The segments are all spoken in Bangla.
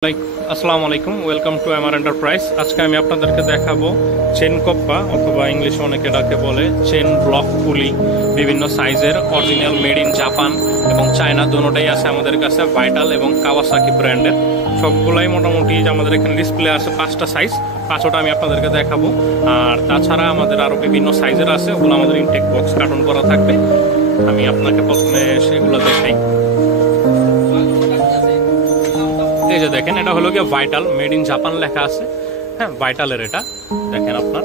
আসসালামু আলাইকুম, ওয়েলকাম টু এমআর এন্টারপ্রাইজ। আজকে আমি আপনাদেরকে দেখাবো চেন কপ্পা অথবা ইংলিশে অনেকে ডাকে বলে চেন ব্লক পুলি, বিভিন্ন সাইজের অরিজিনাল মেড ইন জাপান এবং চায়না দুটোটাই আছে আমাদের কাছে, ভাইটাল এবং কাওয়াসাকি ব্র্যান্ডের। সবগুলাই মোটামুটি আমাদের এখানে ডিসপ্লে আছে 5টা সাইজ, 5টা আমি আপনাদেরকে দেখাবো। আর তাছাড়া আমাদের আরও বিভিন্ন সাইজের আছে, ওগুলো আমাদের ইনটেক বক্স কার্টন করা থাকবে। আমি আপনাকে প্রথমে সেগুলো দেখাই। এই যে দেখেন, এটা হলো গিয়ে ভাইটাল মেড ইন জাপান লেখা আছে। হ্যাঁ, ভাইটালের এটা দেখেন, আপনার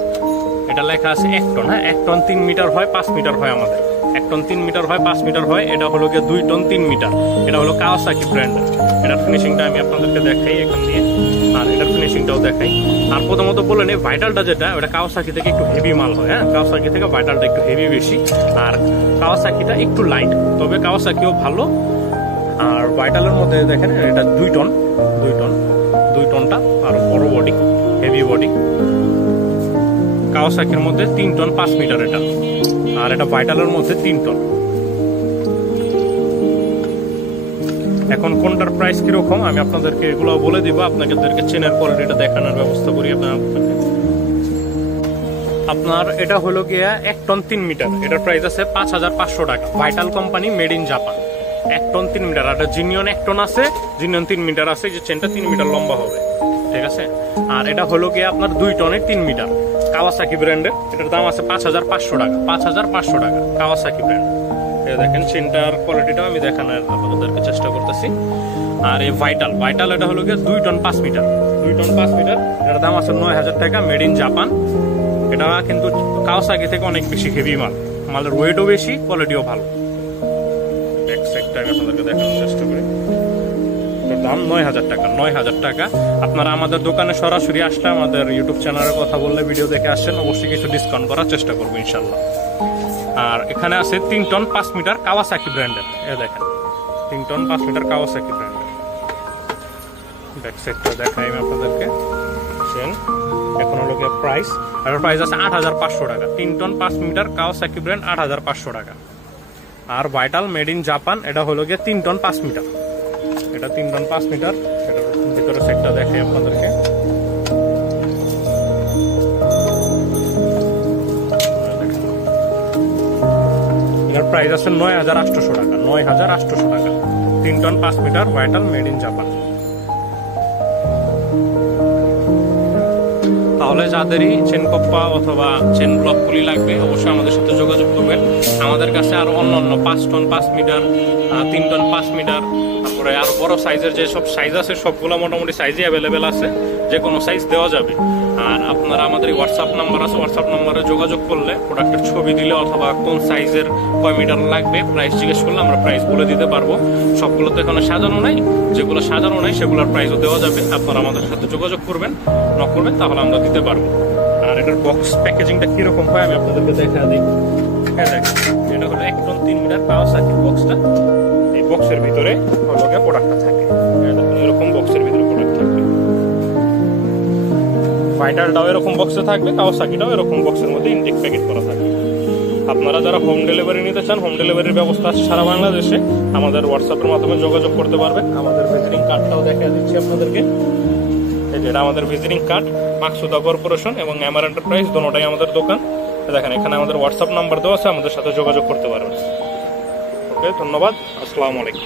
এটা লেখা আছে 1 টন। হ্যাঁ, 1 টন 3 মিটার হয়, 5 মিটার হয় আমাদের। 1 টন 3 মিটার হয়, 5 মিটার হয়। এটা হলো গিয়ে 2 টন 3 মিটার। এটা হলো কাওয়াসাকি ব্র্যান্ডের। এটার ফিনিশিংটা আমি আপনাদেরকে দেখাই এখান দিয়ে, আর এটার ফিনিশিংটাও দেখাই। আর প্রথমত বলে নেই, ভাইটালটা যেটা, ওটা কাওয়াসাকি থেকে একটু হেভি মাল হয়। হ্যাঁ, কাওয়াসাকি থেকে ভাইটালটা একটু হেভি বেশি, আর কাওয়াসাকিটা একটু লাইট, তবে কাওয়াসাকিও ভালো। আর ভাইটালের মধ্যে দেখেন, এটা 2 টন, 2 টনটা আরো বড় বডি, হেভি বডি। কাওয়াসাকির মধ্যে 3 টন 5 মিটার এটা, আর এটা ভাইটালের মধ্যে 3 টন। এখন কোনটার প্রাইস কিরকম আমি আপনাদেরকে এগুলো বলে দিব, আপনাদেরকে চেনের কোয়ালিটিটা দেখানোর ব্যবস্থা করি। আপনার এটা হলো গিয়া 1 টন 3 মিটার, এটার প্রাইস আছে 5500 টাকা। Vital company, made in Japan. 1 ton 3 meter. আর জিনিয়ন 1 টন আছে, জিনিয়ন 3 মিটার আছে, যে চেনটা 3 মিটার লম্বা হবে, ঠিক আছে। আর এটা হলো গিয়ে আপনার 2 টনের 3 মিটার, কাওয়াসাকি ব্র্যান্ডের। এটার দাম আছে 5500 টাকা, 5500 টাকা, কাওয়াসাকি ব্র্যান্ড। এটা দেখেন, চেনটার কোয়ালিটিটাও আমি দেখানোর আপনাদেরকে চেষ্টা করতেছি। আর এই ভাইটাল এটা হলো গিয়ে 2 টন 5 মিটার, 2 টন 5 মিটার। এটার দাম আছে 9000 টাকা, মেড ইন জাপান। এটা কিন্তু কাওয়াসাকি থেকে অনেক বেশি হেভি মাল, মালের ওয়েটও বেশি, কোয়ালিটিও ভালো। আমি আপনাদেরকে দেখানোর চেষ্টা করি। দাম 9000 টাকা, 9000 টাকা। আপনারা আমাদের দোকানে সরাসরি আসলে, আমাদের ইউটিউব চ্যানেলের কথা বললে, ভিডিও দেখে আসেন, অবশ্যই কিছু ডিসকাউন্ট করার চেষ্টা করবো ইনশাল্লাহ। আর এখানে আছে 3 টন 5 মিটার কাওয়াসাকি ব্র্যান্ডের। এ দেখেন, 3 টন 5 মিটার কাওয়াসাকি ব্র্যান্ডের। ব্যাক সাইডটা দেখাই আমি আপনাদেরকে। এখন হলো গিয়ে প্রাইস, আর প্রাইস আছে 8500 টাকা। 3 টন 5 মিটার কাওয়াসাকি ব্র্যান্ড, 8500 টাকা। আর ভাইটাল মেড ইন জাপান, এটা হলো গিয়ে 3 টন 5 মিটার। এটা 3 টন 5 মিটার। এটার ভিতরে সেটটা দেখে আপনাদেরকে। এটার প্রাইস আছে 9800 টাকা, 9800 টাকা। 3 ton 5 meter, vital made in Japan. তাহলে যাদেরই চেন কপ্পা অথবা চেন ব্লক পুলি লাগবে, অবশ্যই আমাদের সাথে যোগাযোগ করবেন। আমাদের কাছে আরো অন্যান্য 5 টন 5 মিটার, 3 টন 5 মিটার, তারপরে আরো বড় সাইজের যে সব সাইজ আছে, সবগুলো মোটামুটি সাইজই অ্যাভেলেবেল আছে, যে কোনো সাইজ দেওয়া যাবে। আর আপনারা আমাদের হোয়াটসঅ্যাপ নাম্বার আছে, হোয়াটসঅ্যাপ নাম্বারে যোগাযোগ করলে, প্রোডাক্টের ছবি দিলে অথবা কোন সাইজের কয় মিটার লাগবে প্রাইস জিজ্ঞেস করলে আমরা প্রাইস বলে দিতে পারবো। সবগুলো তো এখানে সাজানো নাই, যেগুলো সাজানো নাই সেগুলোর প্রাইসও দেওয়া যাবে। আপনারা আমাদের সাথে যোগাযোগ করবেন, নক করবেন, তাহলে আমরা দিতে পারবো। আর এটার বক্স প্যাকেজিংটা কিরকম হয় আমি আপনাদেরকে দেখা দিই। হ্যাঁ দেখেন, এটা হলো 1 টন 3 মিটার কাওয়াসাকি বক্সটা। এই বক্সের ভিতরে হলো গিয়ে প্রোডাক্টটা থাকে, এরকম বক্সের ভিতরে প্রোডাক্ট থাকবে। ভাইটালটাও এরকম বক্সে থাকবে, কাওয়াসাকিটাও এরকম বক্সের মধ্যে ইনটেক প্যাকেট করা থাকবে। আপনারা যারা হোম ডেলিভারি নিতে চান, হোম ডেলিভারির ব্যবস্থা আছে সারা বাংলাদেশে। আমাদের হোয়াটসঅ্যাপের মাধ্যমে যোগাযোগ করতে পারবেন। আমাদের ভিজিটিং কার্ডটাও দেখা দিচ্ছি আপনাদেরকে। এটা আমাদের ভিজিটিং কার্ড, মাকসুদা কর্পোরেশন এবং এমআর এন্টারপ্রাইজ, দুটোটাই আমাদের দোকান। দেখেন, এখানে আমাদের হোয়াটসঅ্যাপ নাম্বার দেওয়া আছে, আমাদের সাথে যোগাযোগ করতে পারবেন। ওকে, ধন্যবাদ, আসসালামু আলাইকুম।